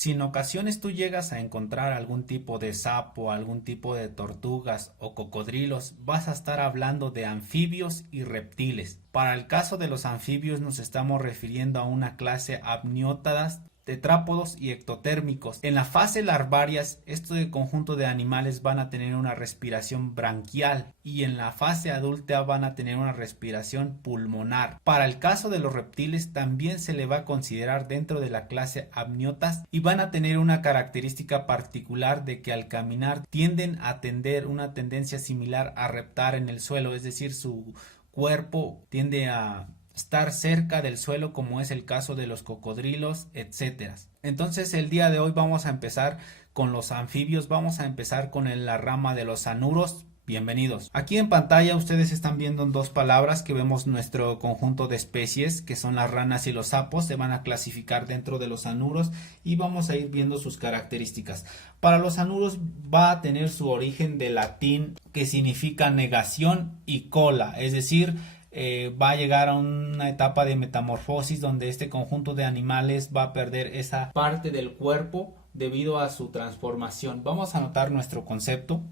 Si en ocasiones tú llegas a encontrar algún tipo de sapo, algún tipo de tortugas o cocodrilos, vas a estar hablando de anfibios y reptiles. Para el caso de los anfibios nos estamos refiriendo a una clase amniótadas, tetrápodos y ectotérmicos. En la fase larvarias, este conjunto de animales van a tener una respiración branquial y en la fase adulta van a tener una respiración pulmonar. Para el caso de los reptiles también se le va a considerar dentro de la clase amniotas y van a tener una característica particular de que al caminar tienden a tener una tendencia similar a reptar en el suelo, es decir, su cuerpo tiende a estar cerca del suelo, como es el caso de los cocodrilos, etcétera. Entonces el día de hoy vamos a empezar con los anfibios, vamos a empezar con la rama de los anuros. Bienvenidos. Aquí en pantalla ustedes están viendo en dos palabras que vemos nuestro conjunto de especies, que son las ranas y los sapos. Se van a clasificar dentro de los anuros y vamos a ir viendo sus características. Para los anuros va a tener su origen de latín, que significa negación y cola, es decir, va a llegar a una etapa de metamorfosis donde este conjunto de animales va a perder esa parte del cuerpo debido a su transformación. Vamos a anotar nuestro concepto.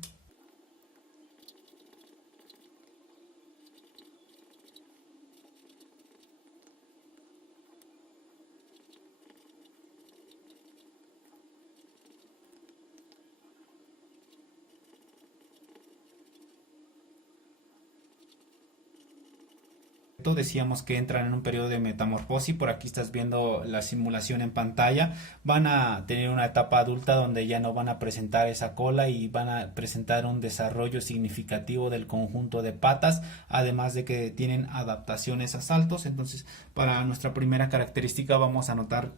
Decíamos que entran en un periodo de metamorfosis. Por aquí estás viendo la simulación en pantalla. Van a tener una etapa adulta donde ya no van a presentar esa cola y van a presentar un desarrollo significativo del conjunto de patas, además de que tienen adaptaciones a saltos. Entonces, para nuestra primera característica vamos a notar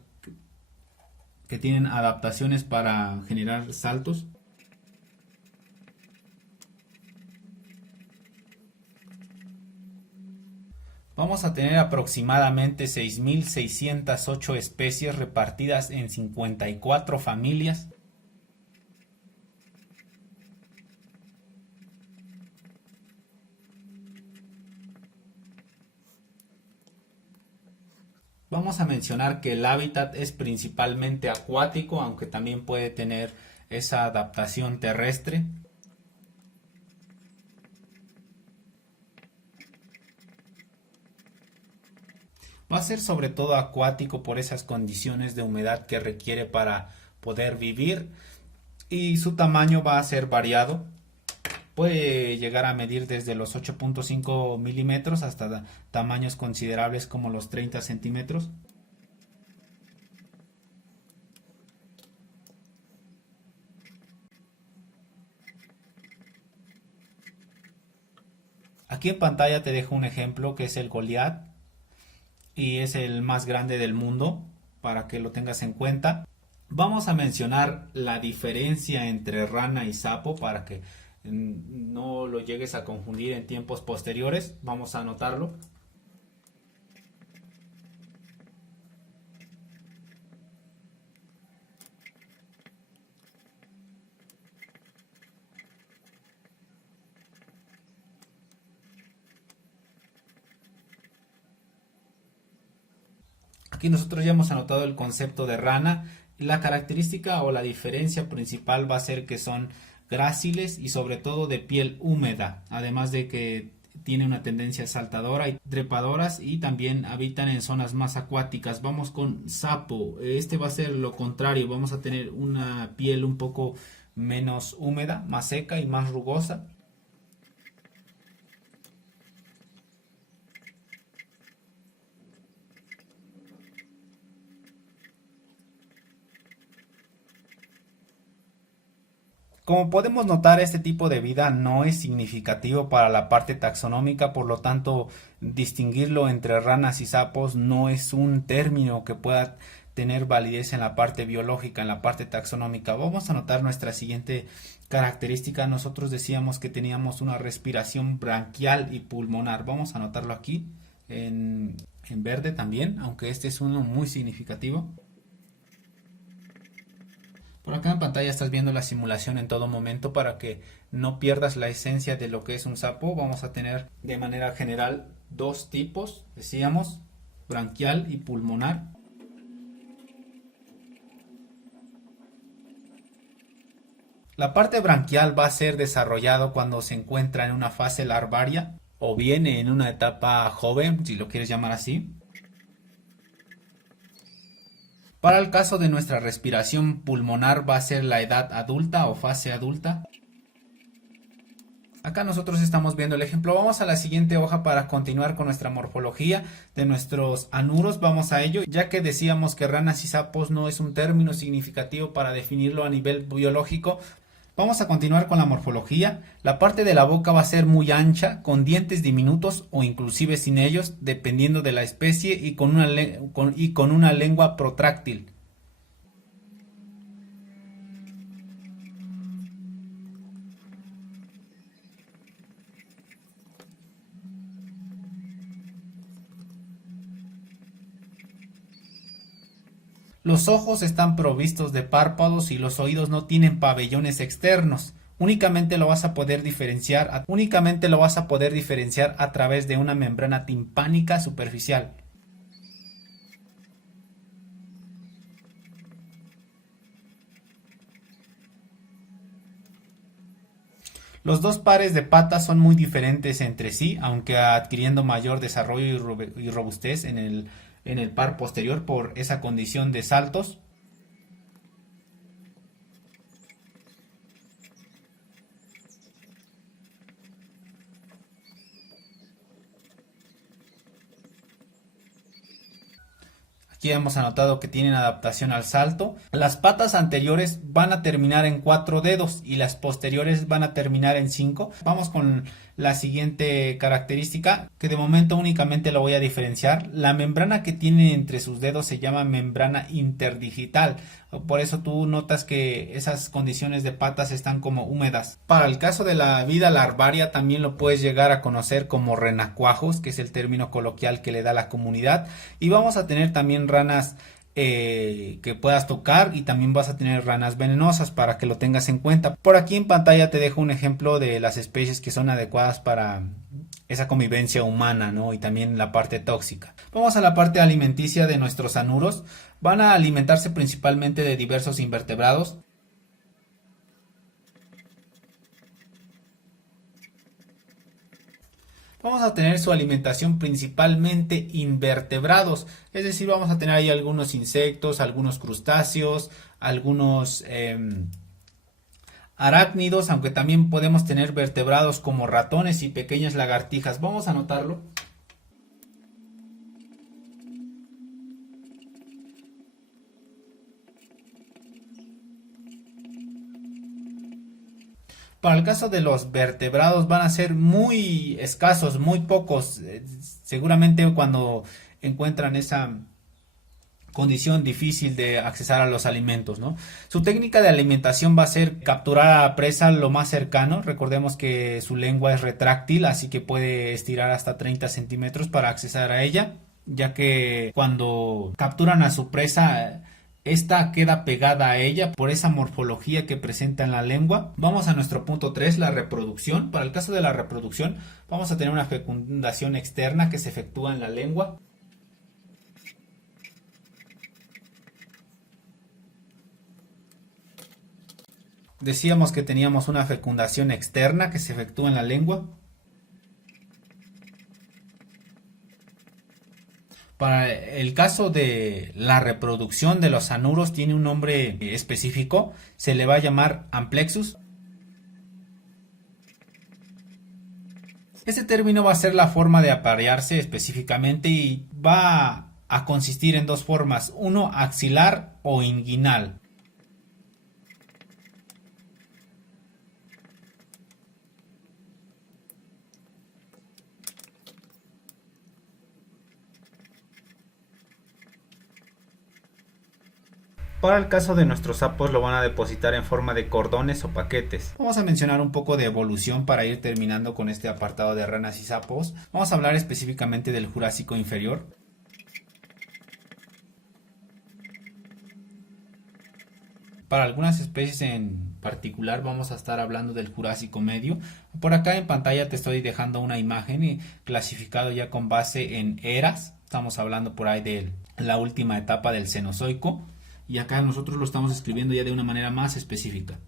que tienen adaptaciones para generar saltos. Vamos a tener aproximadamente 6.608 especies repartidas en 54 familias. Vamos a mencionar que el hábitat es principalmente acuático, aunque también puede tener esa adaptación terrestre. Va a ser sobre todo acuático por esas condiciones de humedad que requiere para poder vivir, y su tamaño va a ser variado. Puede llegar a medir desde los 8.5 milímetros hasta tamaños considerables como los 30 centímetros. Aquí en pantalla te dejo un ejemplo que es el Goliat y es el más grande del mundo para que lo tengas en cuenta. Vamos a mencionar la diferencia entre rana y sapo para que no lo llegues a confundir en tiempos posteriores. Vamos a anotarlo. Aquí nosotros ya hemos anotado el concepto de rana. La característica o la diferencia principal va a ser que son gráciles y sobre todo de piel húmeda, además de que tiene una tendencia saltadora y trepadoras, y también habitan en zonas más acuáticas. Vamos con sapo. Este va a ser lo contrario, vamos a tener una piel un poco menos húmeda, más seca y más rugosa. Como podemos notar, este tipo de vida no es significativo para la parte taxonómica, por lo tanto, distinguirlo entre ranas y sapos no es un término que pueda tener validez en la parte biológica, en la parte taxonómica. Vamos a notar nuestra siguiente característica. Nosotros decíamos que teníamos una respiración branquial y pulmonar. Vamos a anotarlo aquí en verde también, aunque este es uno muy significativo. Por acá en pantalla estás viendo la simulación en todo momento para que no pierdas la esencia de lo que es un sapo. Vamos a tener de manera general dos tipos, decíamos, branquial y pulmonar. La parte branquial va a ser desarrollado cuando se encuentra en una fase larvaria o bien en una etapa joven, si lo quieres llamar así. Para el caso de nuestra respiración pulmonar va a ser la edad adulta o fase adulta. Acá nosotros estamos viendo el ejemplo. Vamos a la siguiente hoja para continuar con nuestra morfología de nuestros anuros. Vamos a ello, ya que decíamos que ranas y sapos no es un término significativo para definirlo a nivel biológico. Vamos a continuar con la morfología. La parte de la boca va a ser muy ancha, con dientes diminutos o inclusive sin ellos, dependiendo de la especie, y con una lengua protráctil. Los ojos están provistos de párpados y los oídos no tienen pabellones externos. Únicamente lo vas a poder diferenciar a través de una membrana timpánica superficial. Los dos pares de patas son muy diferentes entre sí, aunque adquiriendo mayor desarrollo y robustez en el par posterior por esa condición de saltos. Aquí hemos anotado que tienen adaptación al salto. Las patas anteriores van a terminar en 4 dedos y las posteriores van a terminar en 5. Vamos con la siguiente característica, que de momento únicamente lo voy a diferenciar. La membrana que tiene entre sus dedos se llama membrana interdigital. Por eso tú notas que esas condiciones de patas están como húmedas. Para el caso de la vida larvaria también lo puedes llegar a conocer como renacuajos, que es el término coloquial que le da la comunidad. Y vamos a tener también ranas que puedas tocar, y también vas a tener ranas venenosas para que lo tengas en cuenta. Por aquí en pantalla te dejo un ejemplo de las especies que son adecuadas para esa convivencia humana, ¿no? Y también la parte tóxica. Vamos a la parte alimenticia de nuestros anuros. Van a alimentarse principalmente de diversos invertebrados. Vamos a tener su alimentación principalmente invertebrados, es decir, vamos a tener ahí algunos insectos, algunos crustáceos, algunos arácnidos, aunque también podemos tener vertebrados como ratones y pequeñas lagartijas. Vamos a anotarlo. Para el caso de los vertebrados van a ser muy escasos, muy pocos. Seguramente cuando encuentran esa condición difícil de accesar a los alimentos, ¿no? Su técnica de alimentación va a ser capturar a presa lo más cercano. Recordemos que su lengua es retráctil, así que puede estirar hasta 30 centímetros para accesar a ella, ya que cuando capturan a su presa, esta queda pegada a ella por esa morfología que presenta en la lengua. Vamos a nuestro punto 3, la reproducción. Para el caso de la reproducción, vamos a tener una fecundación externa que se efectúa en la lengua. Decíamos que teníamos una fecundación externa que se efectúa en la lengua. Para el caso de la reproducción de los anuros tiene un nombre específico, se le va a llamar amplexus. Este término va a ser la forma de aparearse específicamente y va a consistir en dos formas, uno axilar o inguinal. Para el caso de nuestros sapos lo van a depositar en forma de cordones o paquetes. Vamos a mencionar un poco de evolución para ir terminando con este apartado de ranas y sapos. Vamos a hablar específicamente del Jurásico inferior. Para algunas especies en particular vamos a estar hablando del Jurásico medio. Por acá en pantalla te estoy dejando una imagen clasificado ya con base en eras. Estamos hablando por ahí de la última etapa del Cenozoico. Y acá nosotros lo estamos escribiendo ya de una manera más específica.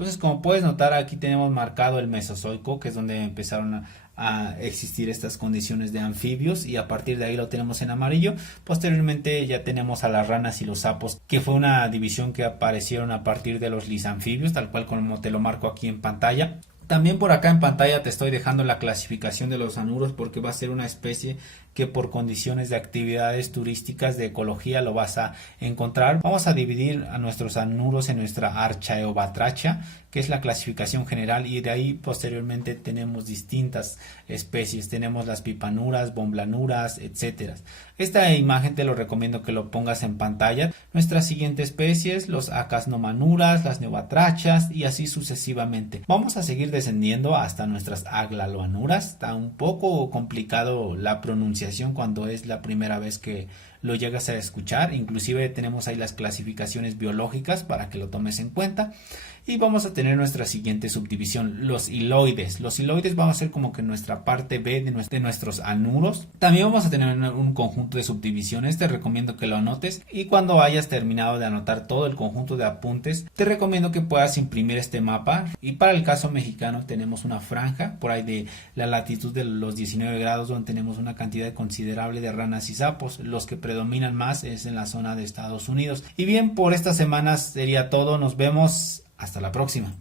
Entonces, como puedes notar, aquí tenemos marcado el Mesozoico, que es donde empezaron a existir estas condiciones de anfibios, y a partir de ahí lo tenemos en amarillo. Posteriormente ya tenemos a las ranas y los sapos, que fue una división que aparecieron a partir de los lisanfibios, tal cual como te lo marco aquí en pantalla. También por acá en pantalla te estoy dejando la clasificación de los anuros, porque va a ser una especie que por condiciones de actividades turísticas de ecología lo vas a encontrar. Vamos a dividir a nuestros anuros en nuestra Archaeobatrachia, que es la clasificación general, y de ahí posteriormente tenemos distintas especies. Tenemos las pipanuras, bomblanuras, etcétera. Esta imagen te lo recomiendo que lo pongas en pantalla. Nuestras siguientes especies, los acasnomanuras, las neobatrachas y así sucesivamente. Vamos a seguir descendiendo hasta nuestras aglaloanuras. Está un poco complicado la pronunciación cuando es la primera vez que lo llegas a escuchar. Inclusive tenemos ahí las clasificaciones biológicas para que lo tomes en cuenta. Y vamos a tener nuestra siguiente subdivisión, los hiloides. Los hiloides van a ser como que nuestra parte B de nuestros anuros. También vamos a tener un conjunto de subdivisiones. Te recomiendo que lo anotes, y cuando hayas terminado de anotar todo el conjunto de apuntes, te recomiendo que puedas imprimir este mapa. Y para el caso mexicano tenemos una franja por ahí de la latitud de los 19 grados, donde tenemos una cantidad considerable de ranas y sapos. Los que predominan más es en la zona de Estados Unidos. Y bien, por estas semanas sería todo. Nos vemos. Hasta la próxima.